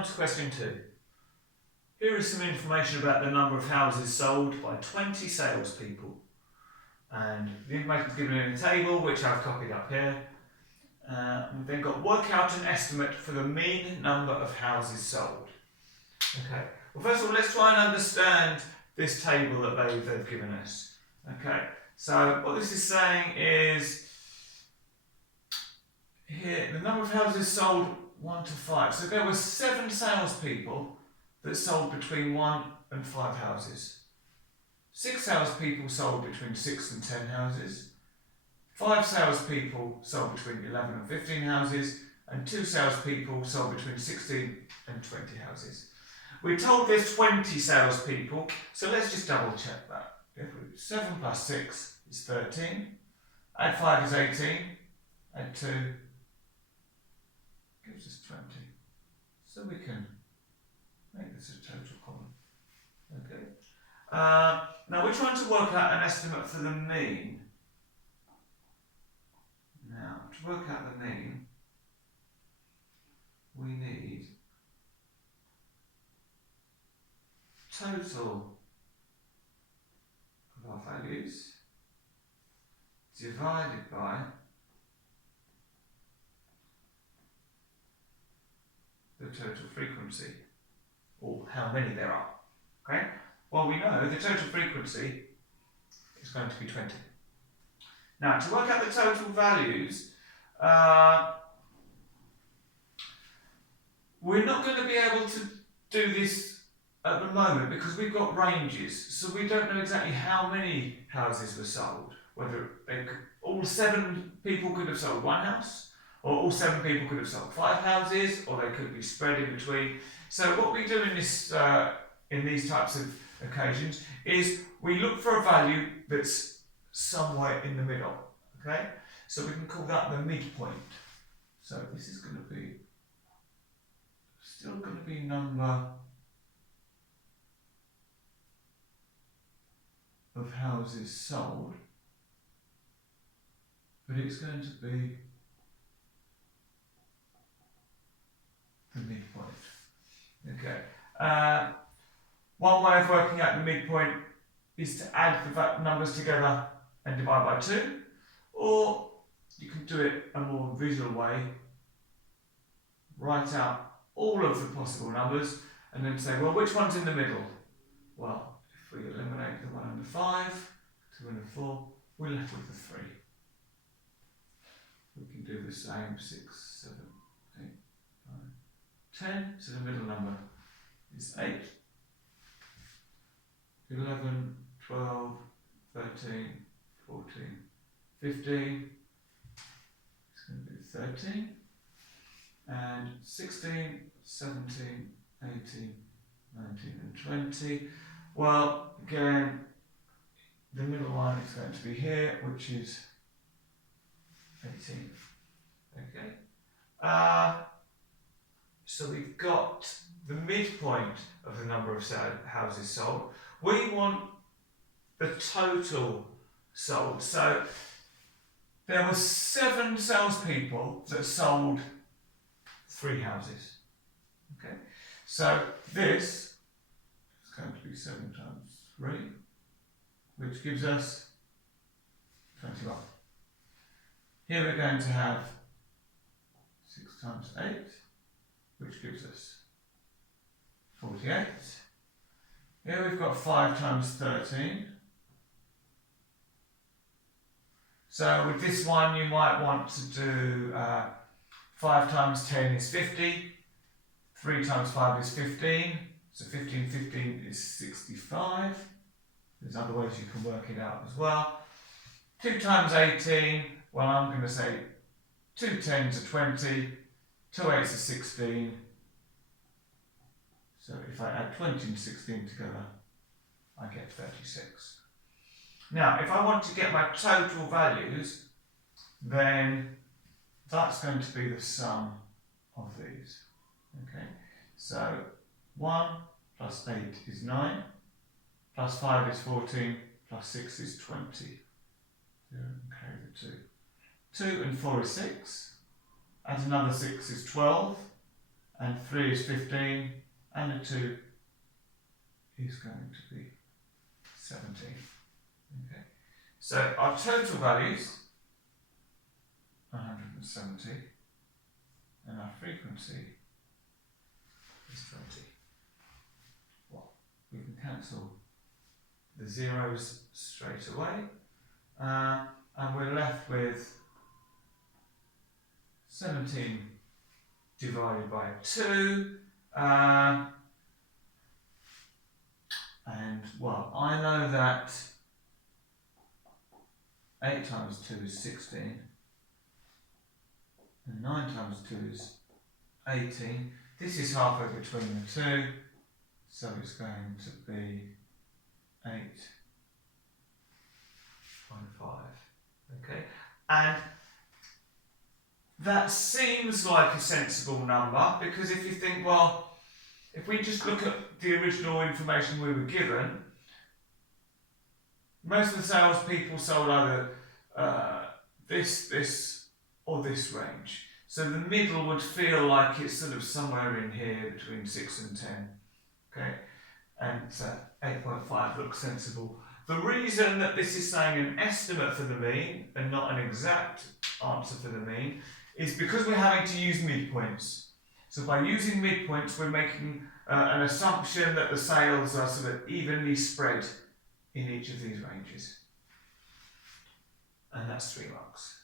on to question 2. Here is some information about the number of houses sold by 20 salespeople. And the information is given in a table, which I've copied up here. We've then got work out an estimate for the mean number of houses sold. Okay. Well, first of all, let's try and understand this table that they've given us. Okay. So what this is saying is here the number of houses sold 1 to 5. So there were 7 salespeople that sold between 1 and 5 houses. 6 salespeople sold between 6 and 10 houses. 5 salespeople sold between 11 and 15 houses, and 2 salespeople sold between 16 and 20 houses. We're told there's 20 salespeople, so let's just double check that. 7 plus 6 is 13, add 5 is 18, add 2 gives us 20. So we can make this a total column. Okay. Now we're trying to work out an estimate for the mean. Now, to work out the mean, we need total of our values divided by the total frequency, or how many there are. Okay? Well, we know the total frequency is going to be 20. Now, to work out the total values, we're not going to be able to do this at the moment because we've got ranges, so we don't know exactly how many houses were sold. Whether all 7 people could have sold 1 house, or all 7 people could have sold 5 houses, or they could be spread in between. So what we do in this, in these types of occasions, is we look for a value that's somewhere in the middle. Okay, so we can call that the midpoint. So this is going to be still going to be number of houses sold, but it's going to be the midpoint. Okay. One way of working out the midpoint is to add the numbers together and divide by 2, or you can do it a more visual way, write out all of the possible numbers and then say, well, which one's in the middle? Well, if we eliminate the 1 and the 5, 2 and the 4, we're left with the 3. We can do the same, 6, 7, 8, 9, 10, so the middle number is 8, 11, 12, 13, 14, 15, it's going to be 13, and 16, 17, 18, 19 and 20. Well, again, the middle line is going to be here, which is 18. Okay. So we've got the midpoint of the number of houses sold. We want the total sold. So there were 7 salespeople that sold 3 houses. Okay, so this is going to be 7 times 3, which gives us 21. Here we're going to have 6 times 8, which gives us 48. Here we've got 5 times 13. So with this one you might want to do 5 times 10 is 50, 3 times 5 is 15, so 15 is 65. There's other ways you can work it out as well. 2 times 18, well, I'm going to say 2 10s are 20, 2 8s are 16. So if I add 20 and 16 together, I get 36. Now, if I want to get my total values, then that's going to be the sum of these. Okay, so 1 plus 8 is 9, plus 5 is 14, plus 6 is 20. 0 and carry the 2. 2 and 4 is 6, add another 6 is 12, and 3 is 15, and the 2 is going to be 17. Okay, so our total values 170, and our frequency is 20. Well, we can cancel the zeros straight away, and we're left with 17 divided by 2, and well, I know that 8 times 2 is 16, and 9 times 2 is 18. This is halfway between the two, so it's going to be 8.5. Okay, and that seems like a sensible number, because if you think, well, if we just look at the original information we were given, most of the salespeople sold either this, or this range. So the middle would feel like it's sort of somewhere in here between 6 and 10. Okay, and 8.5 looks sensible. The reason that this is saying an estimate for the mean and not an exact answer for the mean is because we're having to use midpoints. So by using midpoints, we're making an assumption that the sales are sort of evenly spread in each of these ranges. And that's 3 marks.